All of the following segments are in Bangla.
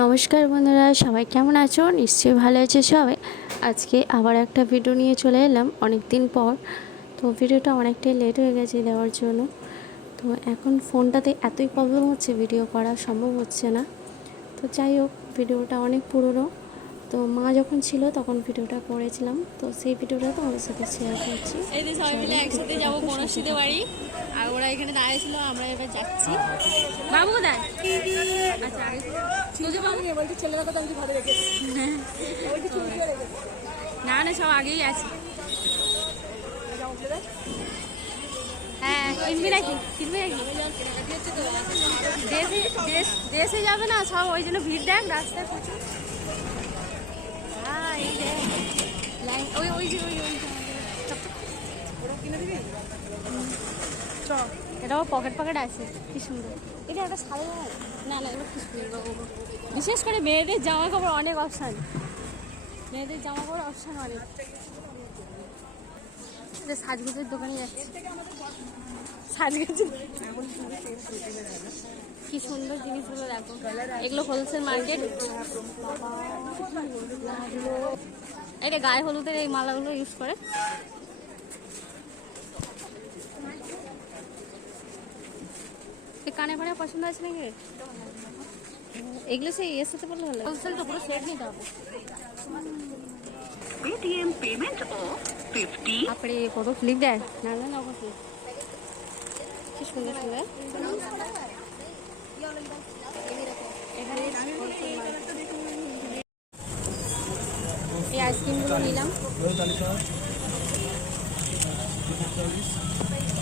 নমস্কার বন্ধুরা, সবাই কেমন আছো? নিশ্চয়ই ভালো আছে সবাই। আজকে আবার একটা ভিডিও নিয়ে চলে এলাম অনেক দিন পর। তো ভিডিওটা অনেকটাই লেট হয়ে গেছে দেওয়ার জন্য। তো এখন ফোনটাতে এতই প্রবলেম হচ্ছে, ভিডিও করা সম্ভব হচ্ছে না। তো যাই হোক, ভিডিওটা অনেক পুরনো। তো মা যখন ছিল তখন ভিডিওটা করেছিলাম, তো সেই ভিডিওটা তোমাদের সাথে শেয়ার করছি। এই যে সবাই মিলে একসাথে যাবো বনশ্রীদের বাড়ি, আর ওরা এখানে দাঁড়িয়েছিল, আমরা এবার যাচ্ছি। বাবু কোথায়? আচ্ছা, বলছি ছেলেরা কথা আমি ঘরে রেখেছি। না না, সব আগেই আছে। হ্যাঁ, কিনবি নাকি? কিনবি নাকি? দেশে যাবে না সব, ওই জন্য ভিড় দেখ রাস্তায় প্রচুর। হ্যাঁ, এই দেখ ওই ওই যে ওই ওই এটাও পকেট পকেট আছে, কি সুন্দর। এটা একটা সাদা না না, এবার কি সুন্দর। বিশেষ করে মেয়েদের জামা কাপড় অনেক অপশান, মেয়েদের জামা কাপড় অপশান অনেক। সাজগোজের দোকানে যাচ্ছে, সাজগোজ কি সুন্দর জিনিসগুলো দেখো। এগুলো হোলসেল মার্কেট। এটা গায়ে হলুদের এই মালাগুলো ইউজ করে। কানে ফানে পছন্দ আছে নাকি? এগুলো সেই এর সাথে বললে ভালো। হোলসেল তো পুরো সেট নিতে হবে। Paytm payment of 50। আপনি কত ফ্লিপ দেয়? না না না, ফ্লিপ কি সুন্দর সুন্দর। এই আইসক্রিমগুলো নিলাম।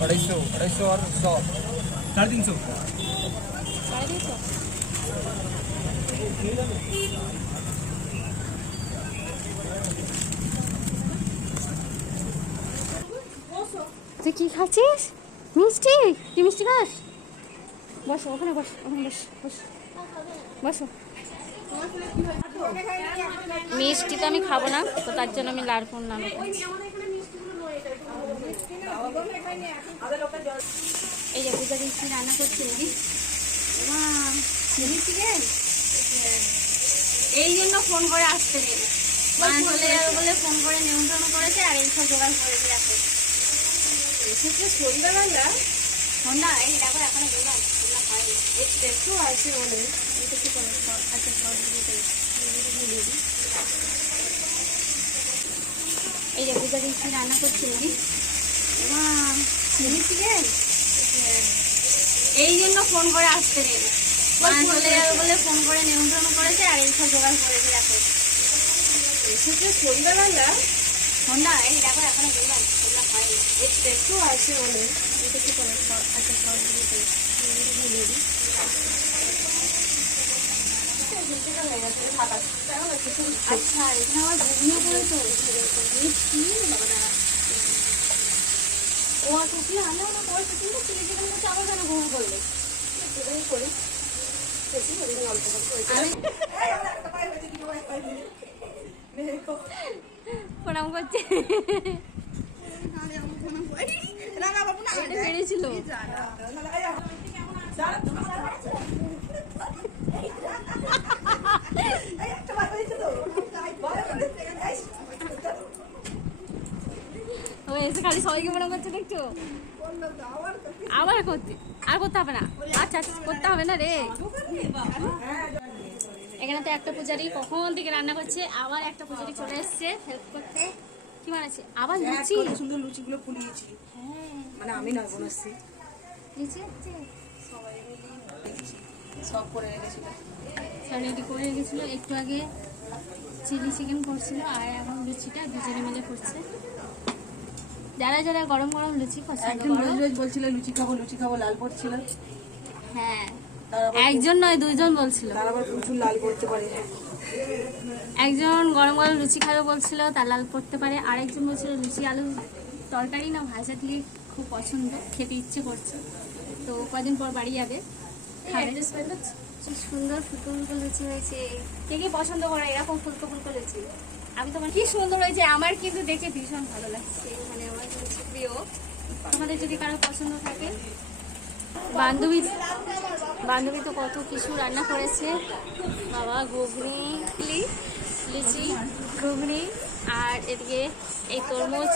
250 और 100 350। তুই কি খাচ্ছিস? মিষ্টি? তুই মিষ্টি খাস? বসো ওখানে, বস ওখানে, বস বস বসো। মিষ্টি তো আমি খাবো না, তো তার জন্য আমি লাড়ফোন নাম। এই যে পূজা দিচ্ছি, রান্না করছি নাকি? এই জন্য ফোন করে আসতে নেই, চলে যাবে বলে ফোন করে নিমন্ত্রণ করেছে, আর এইসব জোগাড় করেছে। দেখো এসেছে সন্ধ্যাবেলা। সন্ধ্যা এই দেখো এখনো জোগাড় হয়নি, একটু আছে বলে। আচ্ছা, এই যে পূজা দিচ্ছি, রান্না করছি নাকি? এই জন্য ফোন করে আসতে নেই, চলে যাবে বলে ফোন করে নিমন্ত্রণ করেছে, আর এইসব জোগাড় করেছে। দেখো এসেছে সন্ধ্যাবেলা। সন্ধ্যা এই দেখো এখনো জোগাড় হয়নি, একটু আছে বলে। আচ্ছা, আচ্ছা, এখানে আমার ঘুমিয়ে পড়েছে। মিষ্টি ও টুকলি আমি ওটা করেছি, কিন্তু চিলি চিকেন করছে, আবার কেন ঘুম করলে? করি প্রণাম করছে। বেড়েছিল এসে খালি সবাইকে প্রণাম করছে, দেখছো? আবার করতে আর করতে হবে না। আচ্ছা, করতে হবে না রে। এখানে তো একটা পূজারি কখন থেকে রান্না করছে, আবার একটা পূজারি চলে এসছে হেল্প করতে। কি বানাচ্ছে? আবার লুচি। সুন্দর লুচিগুলো ফুলিয়েছি। হ্যাঁ, মানে আমি নয়, বনশ্রী লুচি হচ্ছে, সব করে রেখেছিল। রেডি করে রেখেছিল। একটু আগে চিলি চিকেন করছিল, আর এখন লুচিটা দুজনে মিলে করছে। যারা যারা গরম গরম লুচি পছন্দ একদিন করে। রোজ বলছিল লুচি খাবো, লাল পড়ছিল। হ্যাঁ, একজন নয় দুইজন বলছিল। তার আবার প্রচুর লাল পড়তে পারে। একজন গরম গরম লুচি খাবে বলছিল, তার লাল পড়তে পারে। আরেকজন বলছিল লুচি আলু তরকারি না ভাজা দিয়ে খুব পছন্দ, খেতে ইচ্ছে করছে, তো কদিন পর বাড়ি যাবে, খাবে। কি সুন্দর ফুলকো ফুলকো লুচি হয়েছে। কে কে পছন্দ করে এরকম ফুলকো ফুলকো লুচি? আমি তোমার কি সুন্দর হয়েছে, আমার কিন্তু দেখে ভীষণ ভালো লাগছে। মানে আমার লুচি প্রিয়। তোমাদের যদি কারো পছন্দ থাকে, বান্ধবী বান্ধবী তো কত কিছু রান্না করেছে বাবা, ঘুগনি, লুচি, ঘুগনি, আর এদিকে এই তরমুজ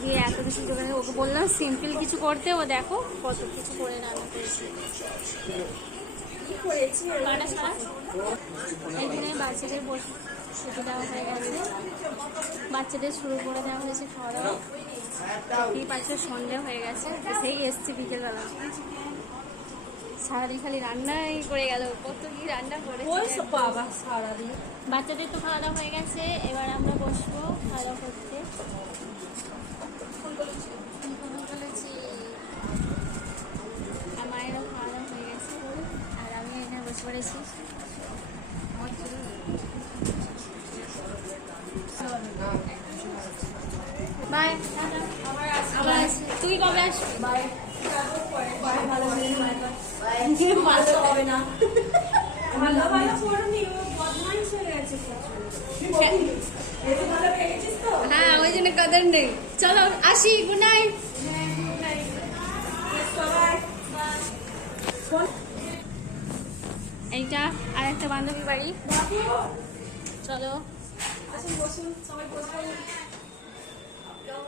দিয়ে এত কিছু দোকানে। ওকে বললাম সিম্পল কিছু করতে, ও দেখো কত কিছু করে রান্না করেছে। বাটা ছাড়া এখানে বাচ্চাদের শুরু দেওয়া হয়ে গেছে, বাচ্চাদের শুরু করে দেওয়া হয়েছে খাওয়া দাওয়া। এই পাশে সন্ধ্যা হয়ে গেছে, সেই এসছে বিকেলবেলা। সারাদিন খালি রান্নাই করে গেল, কত কি রান্না করেছে। বাচ্চাদের তো খাওয়া দাওয়া হয়ে গেছে, এবার আমরা বসবো খাওয়া দাওয়া করতে। আর মায়েরও খাওয়া দাওয়া হয়ে গেছে, আর আমি এখানে বসে পড়েছি। বাই, তুই কবে আসবি? হ্যাঁ, ওই জন্য কদর নেই। চলো আসি, গুড নাইট। এইটা আর একটা বান্ধবী বাড়ি, চলো।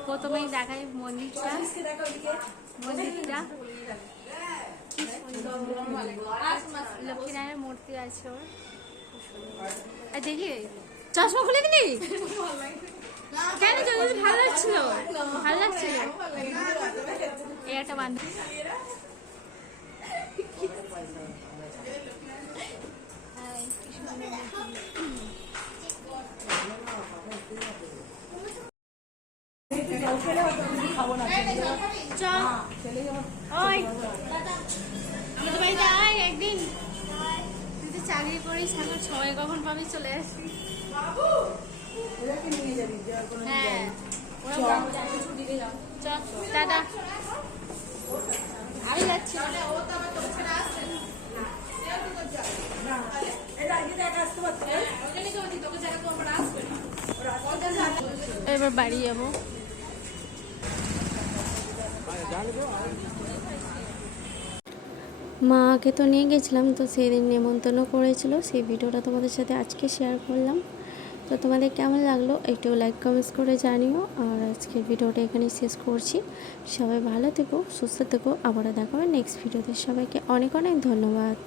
প্রথমেই দেখাই মন্দিরটা, মন্দিরটা লক্ষ্মীনারায়ণের মূর্তি আছে ওর, আর দেখি চশমা খুলে দিলি কেন? যদি ভালো লাগছিল, ভালো লাগছিল। এই একটা বান্ধবী, একদিন তুই তো চাকরি করিস, এখন সময় কখন পাবি চলে আসবি। হ্যাঁ, টাটা, আমি যাচ্ছি। এবার বাড়ি যাবো। মাকে তো নিয়ে গেছিলাম, তো সেদিন নেমন্তন্ন করেছিল, সেই ভিডিওটা তোমাদের সাথে আজকে শেয়ার করলাম। তো তোমাদের কেমন লাগলো একটু লাইক কমেন্টস করে জানিও। আর আজকের ভিডিওটা এখানেই শেষ করছি। সবাই ভালো থেকো, সুস্থ থেকো, আবারও দেখা হবে নেক্সট ভিডিওতে। সবাইকে অনেক অনেক ধন্যবাদ।